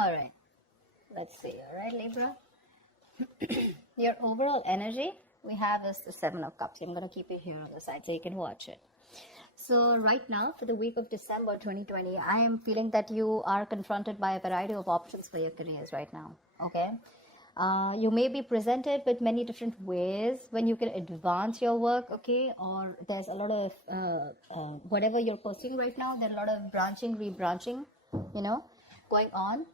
All right, let's see. All right, Libra. Your overall energy we have is the Seven of Cups. I'm going to keep it here on the side so you can watch it. So right now, for the week of December 2020, I am feeling that you are confronted by a variety of options for your careers right now. Okay. You may be presented with many different ways when you can advance your work, okay? Or there's a lot of whatever you're pursuing right now, there's a lot of branching, rebranching, going on.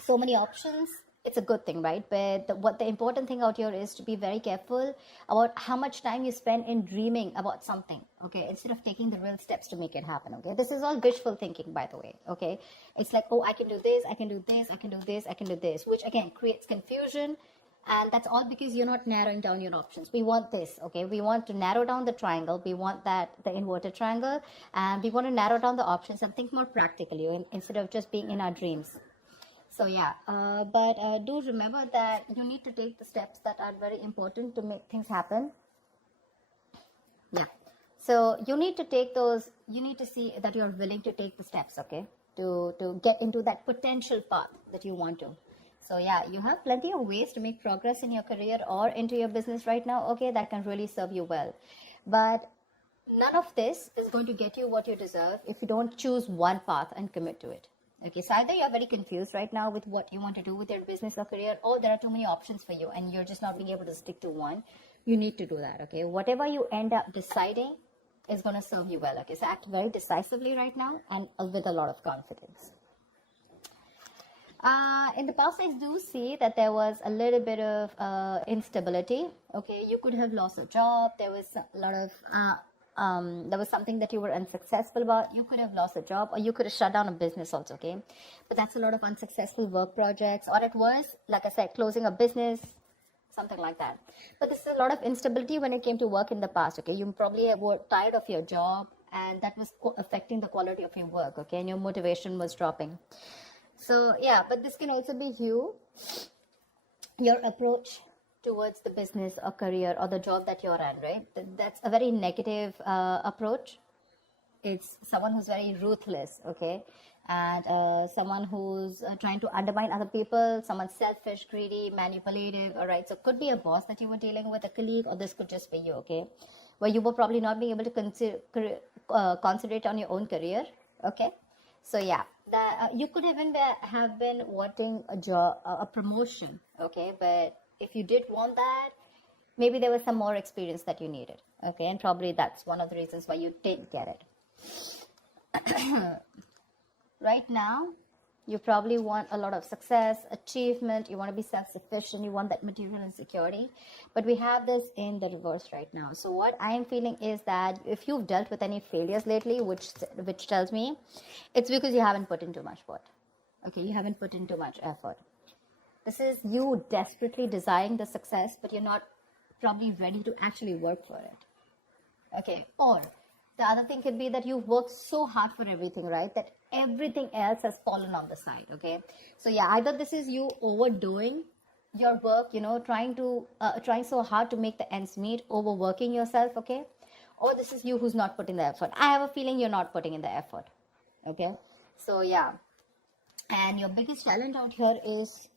So many options. It's a good thing, right? But what the important thing out here is to be very careful about how much time you spend in dreaming about something, okay, instead of taking the real steps to make it happen. Okay, this is all wishful thinking, by the way. Okay, it's like, oh, I can do this, I can do this, I can do this, I can do this, which again creates confusion. And that's all because you're not narrowing down your options. We want this, okay? We want to narrow down the triangle. We want the inverted triangle, and we want to narrow down the options and think more practically instead of just being in our dreams. So yeah, but do remember that you need to take the steps that are very important to make things happen. Yeah, so you need to take those, you need to see that you're willing to take the steps, okay, to get into that potential path that you want to. So yeah, you have plenty of ways to make progress in your career or into your business right now, okay, that can really serve you well. But none of this is going to get you what you deserve if you don't choose one path and commit to it. Okay, so either you're very confused right now with what you want to do with your business or career, or there are too many options for you and you're just not being able to stick to one. You need to do that, okay? Whatever you end up deciding is going to serve you well, okay? So act very decisively right now and with a lot of confidence. In the past, I do see that there was a little bit of instability, okay? You could have lost a job. There was a lot of... there was something that you were unsuccessful about. You could have lost a job, or you could have shut down a business also, okay? But that's a lot of unsuccessful work projects, or it was, like I said, closing a business, something like that. But this is a lot of instability when it came to work in the past, okay? You probably were tired of your job, and that was affecting the quality of your work, okay? And your motivation was dropping. So yeah, but this can also be your approach towards the business or career or the job that you're in, right? That's a very negative approach. It's someone who's very ruthless, okay? And someone who's trying to undermine other people, someone selfish, greedy, manipulative, all right? So it could be a boss that you were dealing with, a colleague, or this could just be you, okay? Where you were probably not being able to concentrate on your own career, okay? So yeah, that you could even have been wanting a job, a promotion, okay? But if you did want that, maybe there was some more experience that you needed, okay? And probably that's one of the reasons why you didn't get it. Right now, you probably want a lot of success, achievement, you want to be self-sufficient, you want that material and security. But we have this in the reverse right now. So what I am feeling is that if you've dealt with any failures lately, which tells me it's because you haven't put in too much work, okay? You haven't put in too much effort. This is you desperately desiring the success, but you're not probably ready to actually work for it. Okay. Or the other thing could be that you worked so hard for everything, right? That everything else has fallen on the side. Okay. So yeah, either this is you overdoing your work, trying so hard to make the ends meet, overworking yourself. Okay. Or this is you who's not putting the effort. I have a feeling you're not putting in the effort. Okay. So yeah. And your biggest challenge out here is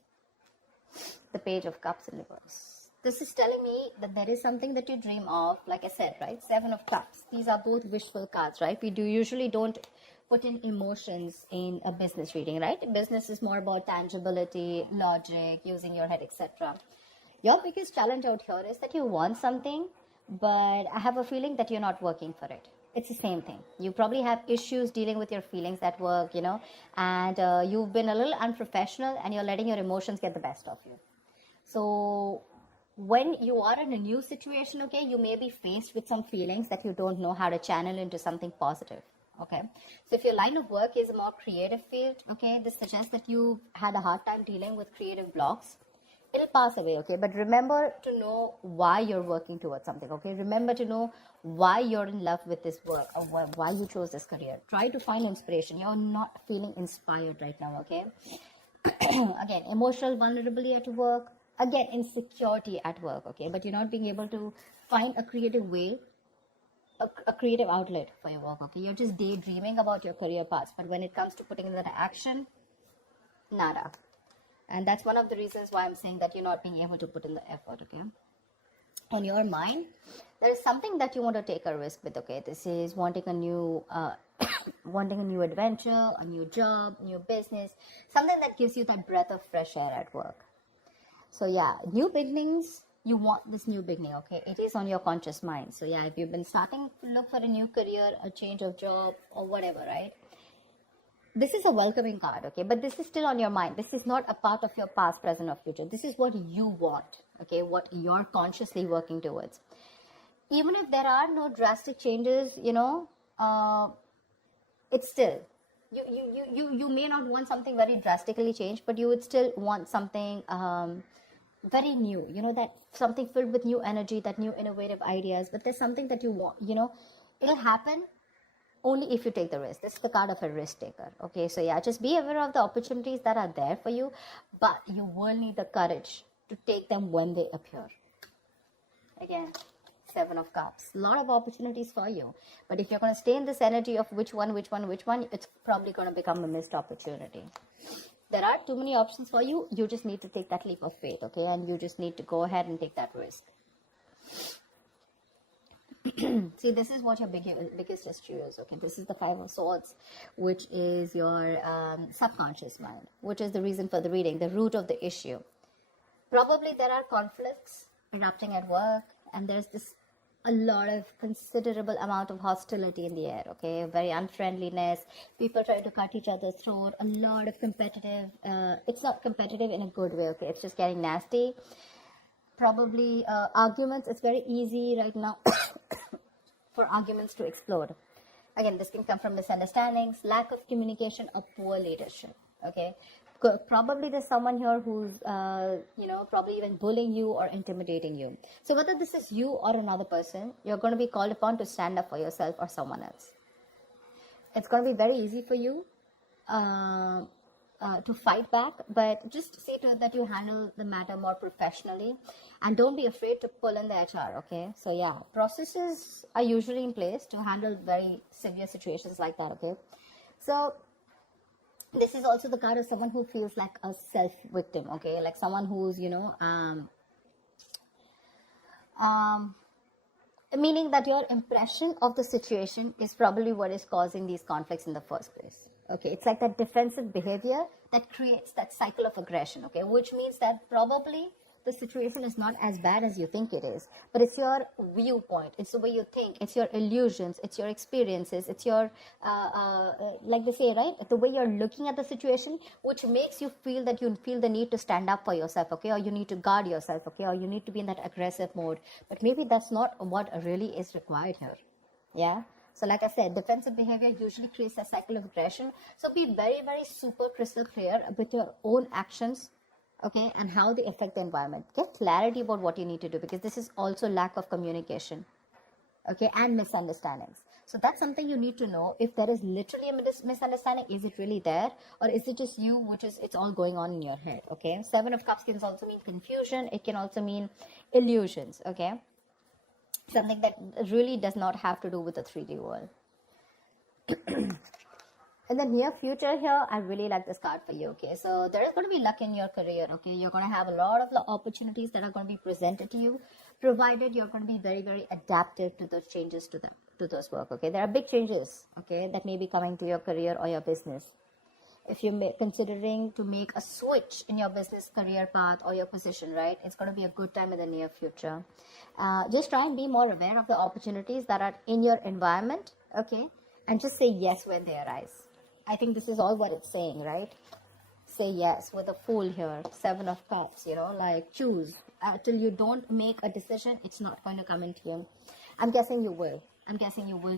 the Page of Cups in reverse. This is telling me that there is something that you dream of, like I said, right? Seven of Cups. These are both wishful cards, right? We usually don't put in emotions in a business reading, right? Business is more about tangibility, logic, using your head, etc. Your biggest challenge out here is that you want something, but I have a feeling that you're not working for it. It's the same thing. You probably have issues dealing with your feelings at work, and you've been a little unprofessional and you're letting your emotions get the best of you. So when you are in a new situation, okay, you may be faced with some feelings that you don't know how to channel into something positive, okay? So if your line of work is a more creative field, okay, this suggests that you had a hard time dealing with creative blocks. It'll pass away, okay? But remember to know why you're working towards something, okay? Remember to know why you're in love with this work or why you chose this career. Try to find inspiration. You're not feeling inspired right now, okay? Again, emotional vulnerability at work. Again, insecurity at work, okay? But you're not being able to find a creative way, a creative outlet for your work, okay? You're just daydreaming about your career paths. But when it comes to putting it into action, Nada. And that's one of the reasons why I'm saying that you're not being able to put in the effort, okay? In your mind, there is something that you want to take a risk with, okay? This is wanting a new wanting a new adventure, a new job, new business, something that gives you that breath of fresh air at work. So yeah, new beginnings, you want this new beginning, okay? It is on your conscious mind. So yeah, if you've been starting to look for a new career, a change of job, or whatever, right? This is a welcoming card, okay? But this is still on your mind. This is not a part of your past, present, or future. This is what you want, okay? What you're consciously working towards. Even if there are no drastic changes, it's still, you may not want something very drastically changed, but you would still want something very new, that something filled with new energy, that new innovative ideas. But there's something that you want, it'll happen only if you take the risk. This is the card of a risk taker, okay? So yeah, just be aware of the opportunities that are there for you, but you will need the courage to take them when they appear. Again, 7 of Cups, a lot of opportunities for you, but if you're going to stay in this energy of which one, it's probably going to become a missed opportunity. There are too many options for you. You just need to take that leap of faith, okay? And you just need to go ahead and take that risk. See, this is what your biggest issue is, okay? This is the 5 of Swords, which is your subconscious mind, which is the reason for the reading, the root of the issue. Probably there are conflicts erupting at work, and there's a lot of considerable amount of hostility in the air, okay? Very unfriendliness, people trying to cut each other's throat, a lot of competitive, it's not competitive in a good way, okay? It's just getting nasty. Probably arguments, it's very easy right now for arguments to explode. Again, this can come from misunderstandings, lack of communication, or poor leadership, okay? Probably there's someone here who's, probably even bullying you or intimidating you. So whether this is you or another person, you're going to be called upon to stand up for yourself or someone else. It's going to be very easy for you to fight back, but just see to it that you handle the matter more professionally, and don't be afraid to pull in the HR, okay? So yeah, processes are usually in place to handle very severe situations like that, okay? So this is also the card of someone who feels like a self-victim, okay? Like someone who's, meaning that your impression of the situation is probably what is causing these conflicts in the first place, okay? It's like that defensive behavior that creates that cycle of aggression, okay? Which means that probably the situation is not as bad as you think it is, but it's your viewpoint, it's the way you think, it's your illusions, it's your experiences, it's your like they say, right, the way you're looking at the situation, which makes you feel that you feel the need to stand up for yourself, okay? Or you need to guard yourself, okay? Or you need to be in that aggressive mode, but maybe that's not what really is required here. Yeah, so like I said, defensive behavior usually creates a cycle of aggression. So be very, very super crystal clear with your own actions, okay, and how they affect the environment. Get clarity about what you need to do, because this is also lack of communication, okay, and misunderstandings. So that's something you need to know. If there is literally a misunderstanding, is it really there, or is it just you, which is, it's all going on in your head, okay? 7 of Cups can also mean confusion. It can also mean illusions, okay? Something that really does not have to do with the 3D world. In the near future here, I really like this card for you, okay? So there is going to be luck in your career, okay? You're going to have a lot of opportunities that are going to be presented to you, provided you're going to be very, very adaptive to those changes to those work, okay? There are big changes, okay, that may be coming to your career or your business. If you're considering to make a switch in your business career path or your position, right, it's going to be a good time in the near future. Just try and be more aware of the opportunities that are in your environment, okay? And just say yes when they arise. I think this is all what it's saying, right? Say yes with a Fool here, 7 of Cups, like choose. Till you don't make a decision, it's not going to come into you. I'm guessing you will.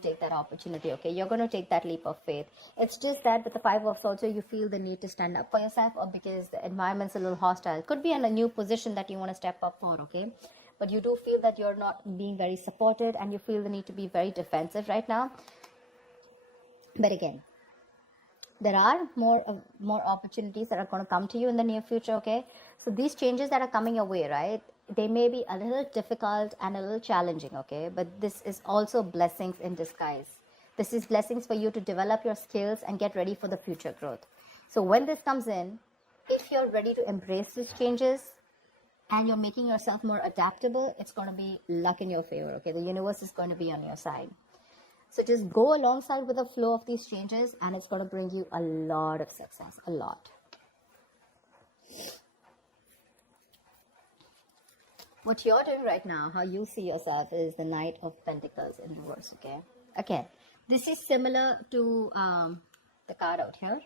Take that opportunity, okay? You're going to take that leap of faith. It's just that with the 5 of Swords, you feel the need to stand up for yourself, or because the environment's a little hostile. Could be in a new position that you want to step up for, okay? But you do feel that you're not being very supported, and you feel the need to be very defensive right now. But again, there are more opportunities that are going to come to you in the near future, okay? So these changes that are coming your way, right, they may be a little difficult and a little challenging, okay? But this is also blessings in disguise. This is blessings for you to develop your skills and get ready for the future growth. So when this comes in, if you're ready to embrace these changes and you're making yourself more adaptable, it's going to be luck in your favor, okay? The universe is going to be on your side. So just go alongside with the flow of these changes, and it's going to bring you a lot of success, a lot. What you're doing right now, how you see yourself, is the Knight of Pentacles in reverse, okay? Okay, this is similar to the card out here.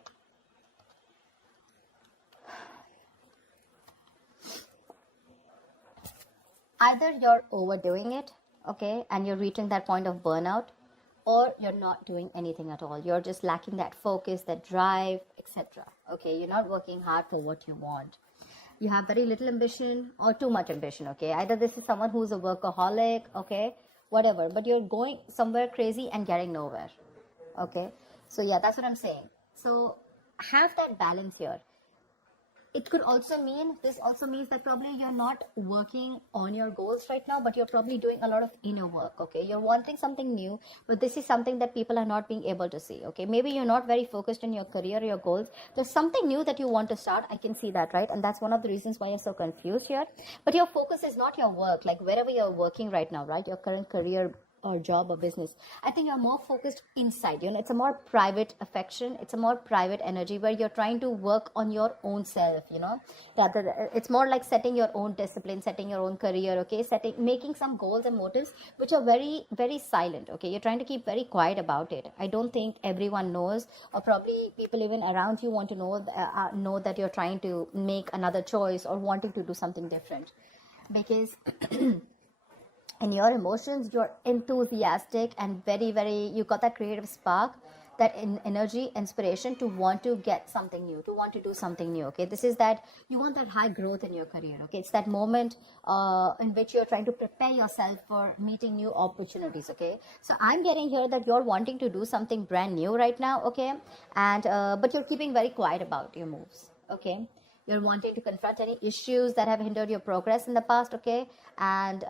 Either you're overdoing it, okay, and you're reaching that point of burnout, or you're not doing anything at all. You're just lacking that focus, that drive, etc. Okay, you're not working hard for what you want. You have very little ambition or too much ambition, okay? Either this is someone who's a workaholic, okay, whatever, but you're going somewhere crazy and getting nowhere, okay? So yeah, that's what I'm saying. So have that balance here. It could also mean, this also means that probably you're not working on your goals right now, but you're probably doing a lot of inner work, okay? You're wanting something new, but this is something that people are not being able to see, okay? Maybe you're not very focused in your career, your goals. There's something new that you want to start. I can see that, right? And that's one of the reasons why you're so confused here. But your focus is not your work, like wherever you're working right now, right? Your current career or job or business. I think you're more focused inside, you know, it's a more private affection, it's a more private energy where you're trying to work on your own self, you know, rather it's more like setting your own discipline, setting your own career, okay, making some goals and motives which are very, very silent, okay? You're trying to keep very quiet about it. I don't think everyone knows, or probably people even around you want to know that you're trying to make another choice or wanting to do something different, because in your emotions, you're enthusiastic and very, very, you got that creative spark, that energy, inspiration to want to get something new, to want to do something new, okay? This is that, you want that high growth in your career, okay? It's that moment in which you're trying to prepare yourself for meeting new opportunities, okay? So I'm getting here that you're wanting to do something brand new right now, okay? And, but you're keeping very quiet about your moves, okay? You're wanting to confront any issues that have hindered your progress in the past, okay? And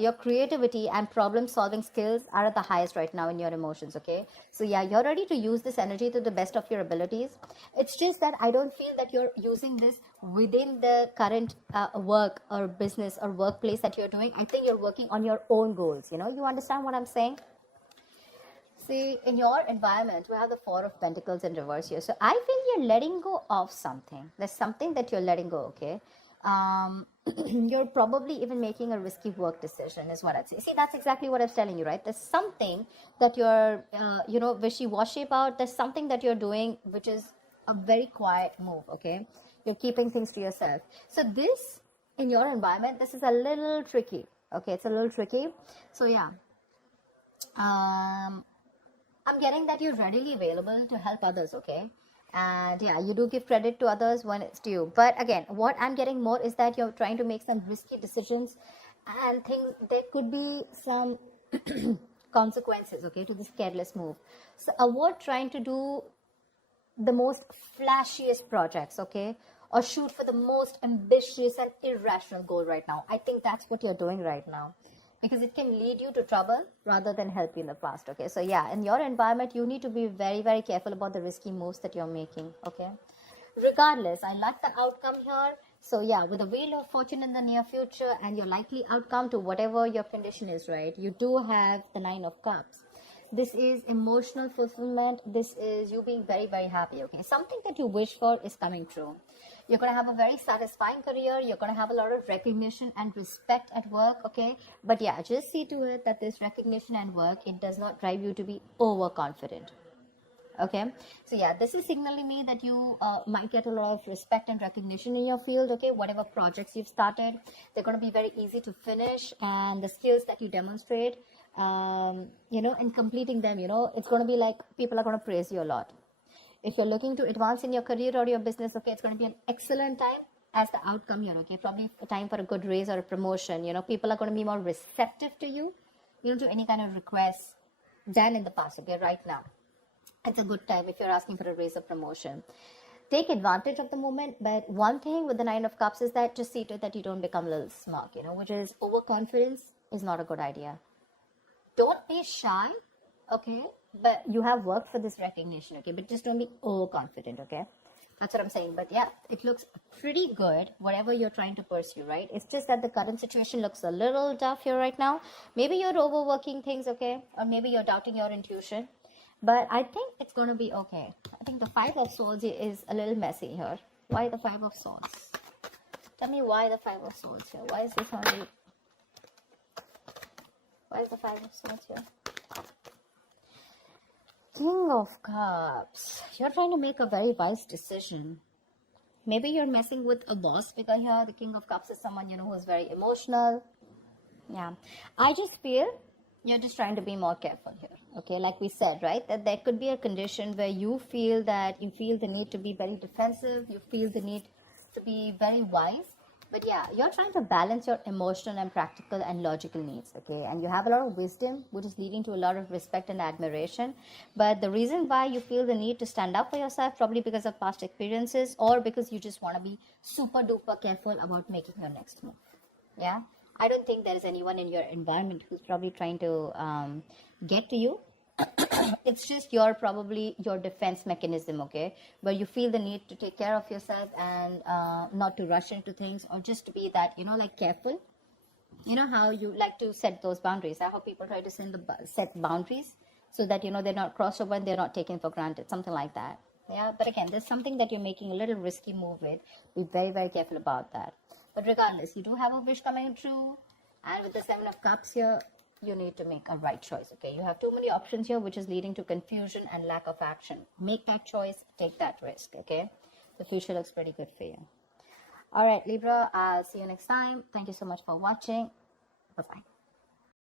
your creativity and problem solving skills are at the highest right now in your emotions, okay? So yeah, you're ready to use this energy to the best of your abilities. It's just that I don't feel that you're using this within the current work or business or workplace that you're doing. I think you're working on your own goals, you know? You understand what I'm saying? See, in your environment, we have the Four of Pentacles in reverse here. So I feel you're letting go of something. There's something that you're letting go, okay? You're probably even making a risky work decision is what I'd say. See, that's exactly what I was telling you, right? There's something that you're, you know, wishy-washy about. There's something that you're doing which is a very quiet move, okay? You're keeping things to yourself. So this, in your environment, this is a little tricky, okay? It's a little tricky. So yeah. I'm getting that you're readily available to help others, okay? And yeah, you do give credit to others when it's due. But again, what I'm getting more is that you're trying to make some risky decisions and things, there could be some consequences, okay, to this careless move. So avoid trying to do the most flashiest projects, okay? Or shoot for the most ambitious and irrational goal right now. I think that's what you're doing right now, because it can lead you to trouble rather than help you in the past, okay? So yeah, in your environment, you need to be very, very careful about the risky moves that you're making, okay? Regardless, I like the outcome here. So yeah, with the Wheel of Fortune in the near future and your likely outcome to whatever your condition is, right? You do have the Nine of Cups. This is emotional fulfillment. This is you being very, very happy, okay? Something that you wish for is coming true. You're going to have a very satisfying career. You're going to have a lot of recognition and respect at work, okay? But yeah, just see to it that this recognition and work, it does not drive you to be overconfident, okay? So yeah, this is signaling me that you might get a lot of respect and recognition in your field, okay? Whatever projects you've started, they're going to be very easy to finish, and the skills that you demonstrate, you know, in completing them, you know, it's going to be like people are going to praise you a lot. If you're looking to advance in your career or your business, okay, it's going to be an excellent time as the outcome here, okay? Probably a time for a good raise or a promotion, you know. People are going to be more receptive to you, you know, to any kind of requests than in the past, okay, right now. It's a good time if you're asking for a raise or promotion. Take advantage of the moment, but one thing with the Nine of Cups is that just see to it that you don't become a little smug, you know, which is overconfidence is not a good idea. Don't be shy, okay? But you have worked for this recognition, okay? But just don't be overconfident, okay? That's what I'm saying. But yeah, it looks pretty good, whatever you're trying to pursue, right? It's just that the current situation looks a little tough here right now. Maybe you're overworking things, okay? Or maybe you're doubting your intuition. But I think it's going to be okay. I think the Five of Swords is a little messy here. Why the Five of Swords? Tell me why the Five of Swords here. Why is this only... Why is the Five of Swords here? King of Cups. You're trying to make a very wise decision. Maybe you're messing with a boss, because here the King of Cups is someone, you know, who's very emotional. Yeah. I just feel you're just trying to be more careful here. Okay, like we said, right? That there could be a condition where you feel the need to be very defensive. You feel the need to be very wise. But yeah, you're trying to balance your emotional and practical and logical needs, okay? And you have a lot of wisdom, which is leading to a lot of respect and admiration. But the reason why you feel the need to stand up for yourself, probably because of past experiences, or because you just want to be super duper careful about making your next move. Yeah? I don't think there's anyone in your environment who's probably trying to get to you. It's just your defense mechanism, okay, where you feel the need to take care of yourself and not to rush into things, or just to be that, you know, like careful. You know how you like to set those boundaries. How people try to set boundaries so that, you know, they're not crossed over and they're not taken for granted, something like that. Yeah, but again, there's something that you're making a little risky move with. Be very, very careful about that. But regardless, you do have a wish coming true, and with the Seven of Cups here, you need to make a right choice, okay? You have too many options here, which is leading to confusion and lack of action. Make that choice, take that risk, okay? The future looks pretty good for you. All right, Libra, I'll see you next time. Thank you so much for watching. Bye-bye.